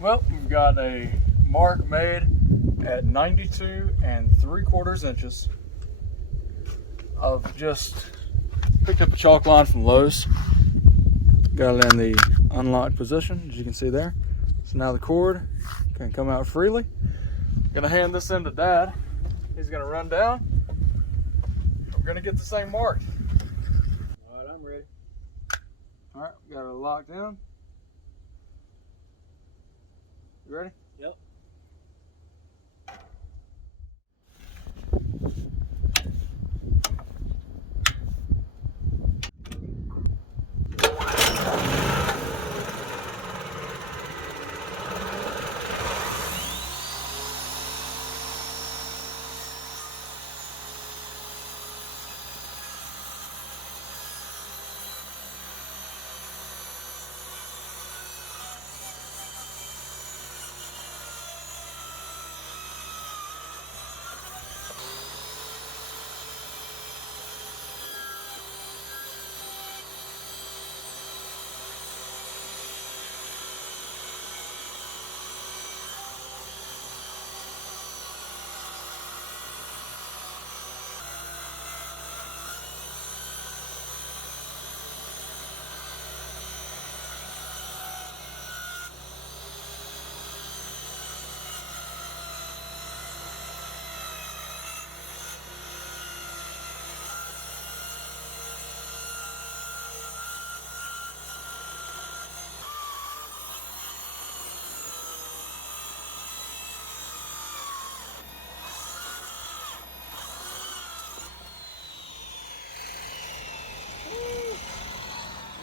Well, we've got a mark made at 92 3/4 inches. I've just picked up a chalk line from Lowe's. Got it in the unlocked position, as you can see there. So now the cord can come out freely. Gonna hand this in to Dad. He's gonna run down. We're gonna get the same mark. All right, I'm ready. All right, got it locked in. You ready? Yep.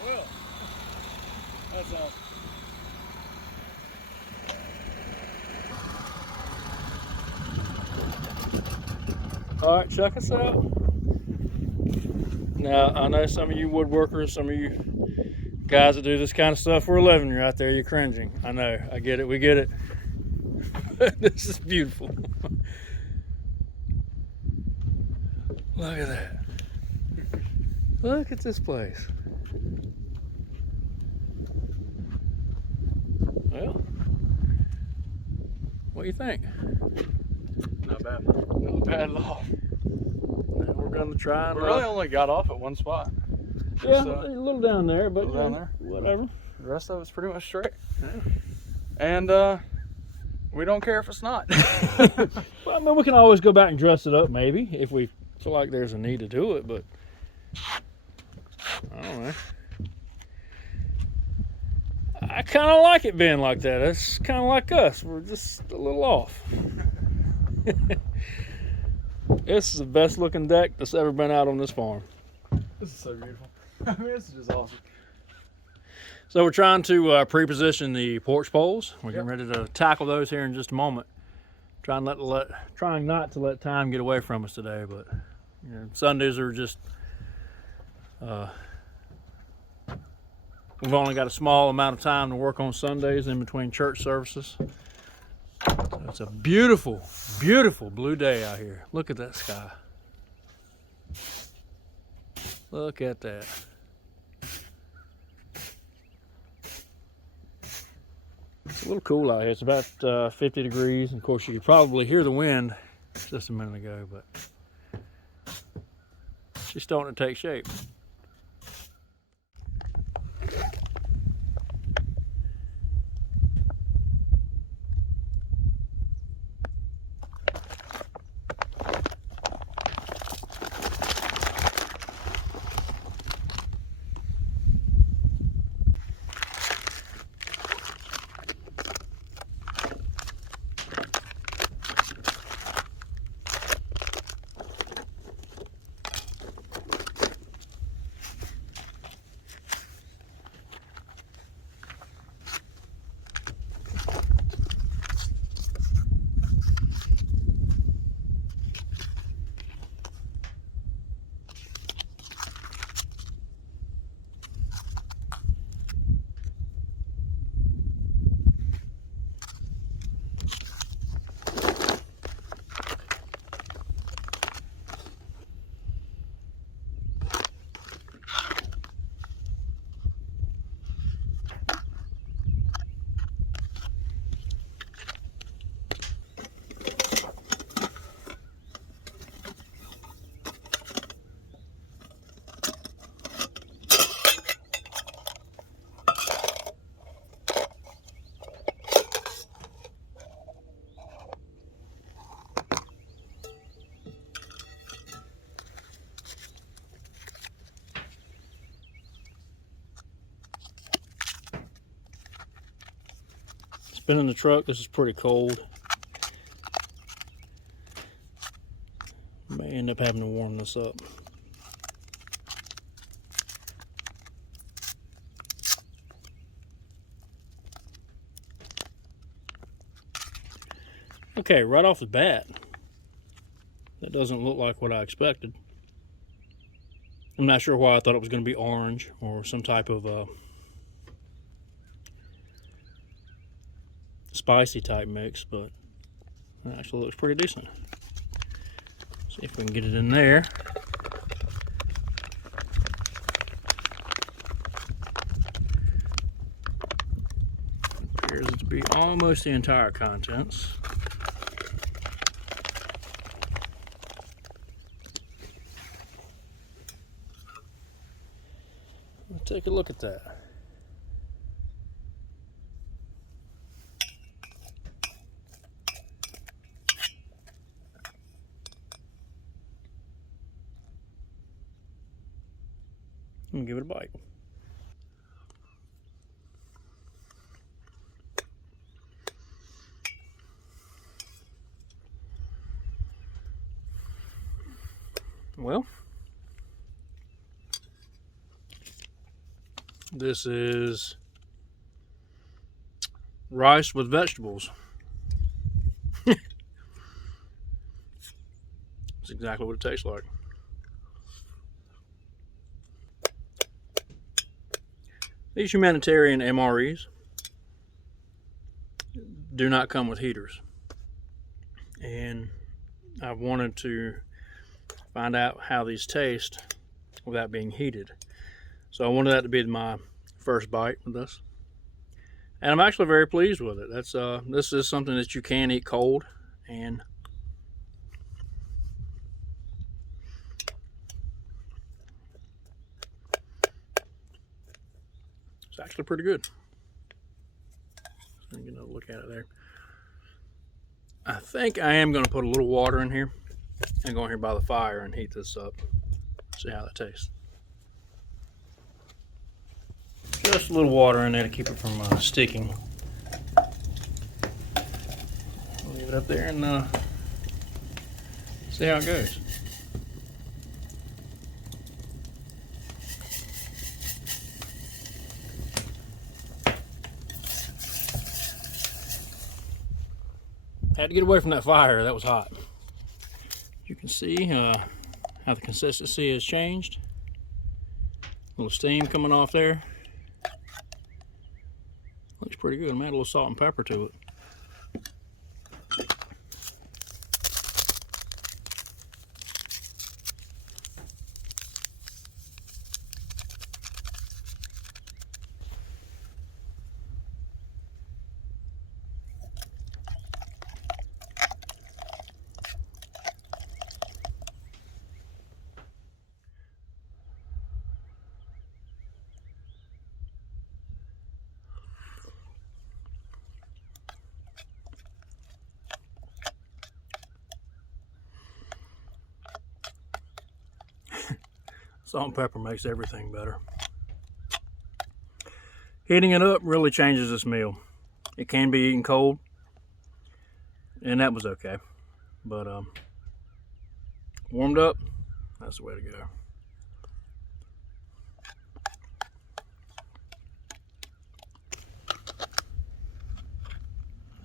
Well, that's awesome. All right, check us out. Now, I know some of you woodworkers, some of you guys that do this kind of stuff for a living, you're out there, you're cringing. I know, I get it, we get it. This is beautiful. Look at that. Look at this place. Well, what do you think? Not bad. Not bad at all. Now we're gonna try and We really only got off at one spot. yeah, So, a little down there, but down there. whatever. The rest of it's pretty much straight. Yeah. And we don't care if it's not. Well, I mean, we can always go back and dress it up, maybe, if we feel like there's a need to do it. But I don't know. I kind of like it being like that. It's kind of like us. We're just a little off. This is the best looking deck that's ever been out on this farm. This is so beautiful. I mean, this is just awesome. So we're trying to pre-position the porch poles. We're getting ready to tackle those here in just a moment. Trying not to let time get away from us today, but you know, Sundays are just we've only got a small amount of time to work on Sundays in between church services. So it's a beautiful, beautiful blue day out here. Look at that sky. Look at that. It's a little cool out here. It's about 50 degrees. And of course, you could probably hear the wind just a minute ago, but she's starting to take shape. been in the truck. This is pretty cold. May end up having to warm this up. Okay, right off the bat, that doesn't look like what I expected. I'm not sure why I thought it was going to be orange or some type of spicy type mix, but it actually looks pretty decent. See if we can get it in there. Appears to be almost the entire contents. Let's take a look at that. I'm gonna give it a bite. Well, this is rice with vegetables. That's exactly what it tastes like. These Humanitarian MREs do not come with heaters, and I wanted to find out how these taste without being heated. So I wanted that to be my first bite with this, and I'm actually very pleased with it. This is something that you can eat cold, and it's actually pretty good. So you can look at it there. I think I am going to put a little water in here and go in here by the fire and heat this up. See how that tastes. Just a little water in there to keep it from sticking. Leave it up there and see how it goes. Had to get away from that fire. That was hot. You can see how the consistency has changed. A little steam coming off there. Looks pretty good. I'm add a little salt and pepper to it. Salt and pepper makes everything better. Heating it up really changes this meal. It can be eaten cold, and that was okay. But warmed up, that's the way to go.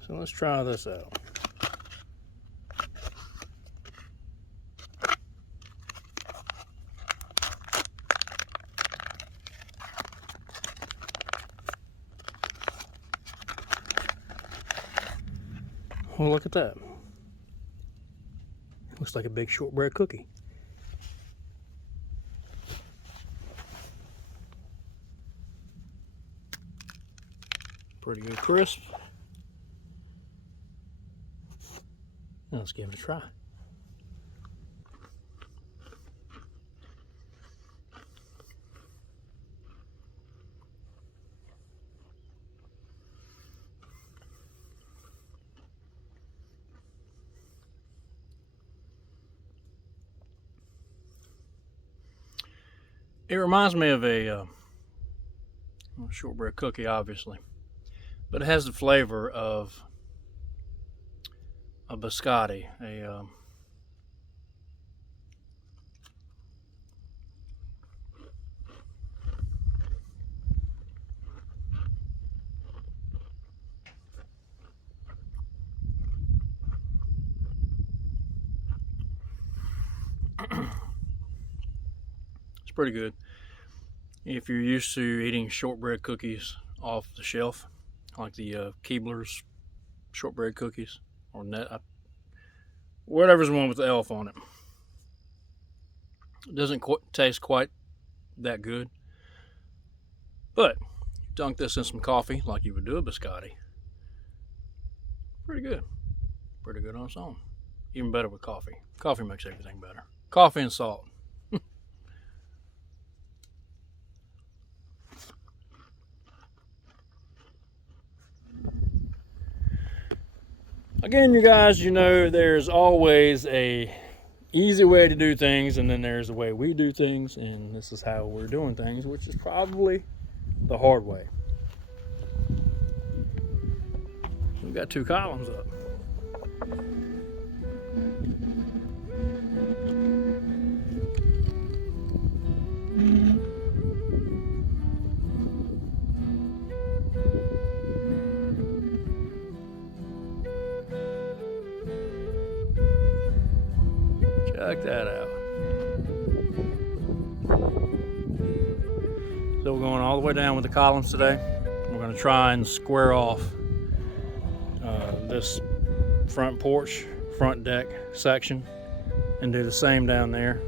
So let's try this out. Well, look at that. Looks like a big shortbread cookie. Pretty good crisp. Now let's give it a try. It reminds me of a shortbread cookie, obviously, but it has the flavor of a biscotti, it's pretty good. If you're used to eating shortbread cookies off the shelf, like the Keebler's shortbread cookies, or whatever's the one with the elf on it, it doesn't taste quite that good. But dunk this in some coffee like you would do a biscotti. Pretty good. Pretty good on its own. Even better with coffee. Coffee makes everything better. Coffee and salt. Again, you guys, you know, there's always a easy way to do things, and then there's the way we do things, and this is how we're doing things, which is probably the hard way. We've got 2 columns up. Check that out. So we're going all the way down with the columns today. We're going to try and square off this front porch, front deck section, and do the same down there.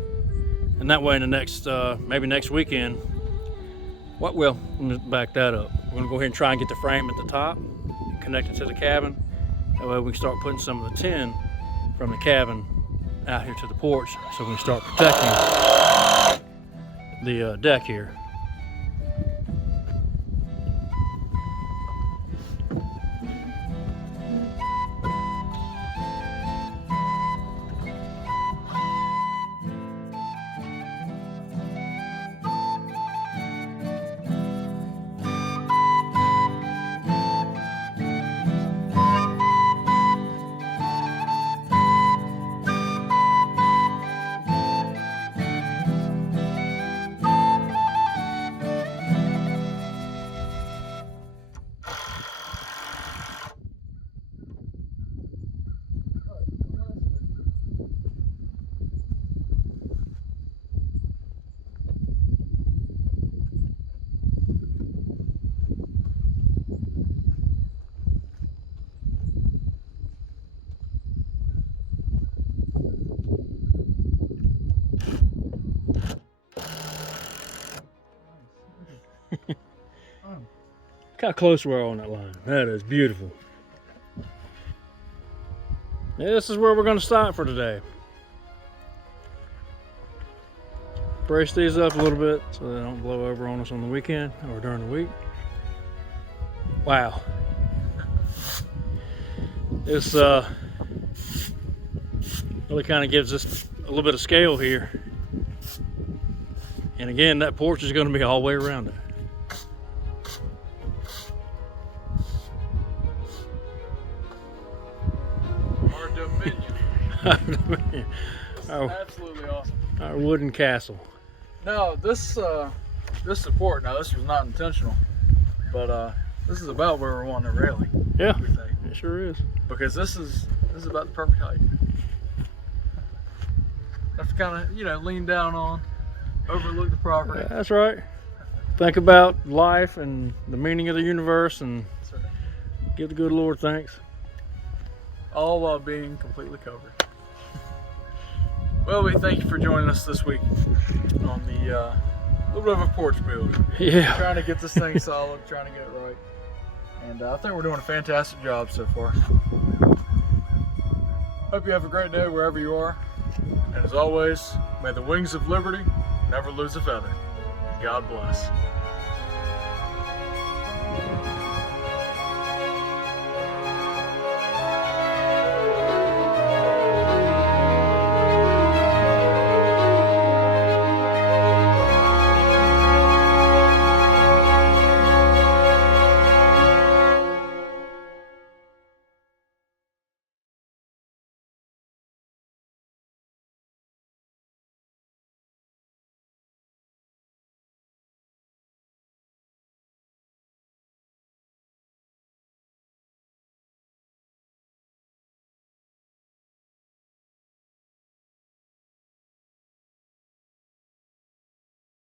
And that way in the next, maybe next weekend, let me back that up. We're going to go ahead and try and get the frame at the top, connect it to the cabin. That way we can start putting some of the tin from the cabin out here to the porch, so we can start protecting the deck here. Look how close we are on that line. That is beautiful. Yeah, this is where we're going to stop for today. Brace these up a little bit so they don't blow over on us on the weekend or during the week. Wow. This really kind of gives us a little bit of scale here. And again, that porch is going to be all the way around it. Absolutely awesome. Our wooden castle. Now this support, now this was not intentional, but this is about where we're wanting to railing. Yeah, it sure is. Because this is about the perfect height. Have to kind of, you know, lean down on, overlook the property. Yeah, that's right. Think about life and the meaning of the universe, and give the good Lord thanks. All while being completely covered. Well, we thank you for joining us this week on the little bit of a porch build. Yeah. Trying to get this thing solid, trying to get it right. And I think we're doing a fantastic job so far. Hope you have a great day wherever you are. And as always, may the wings of liberty never lose a feather. God bless.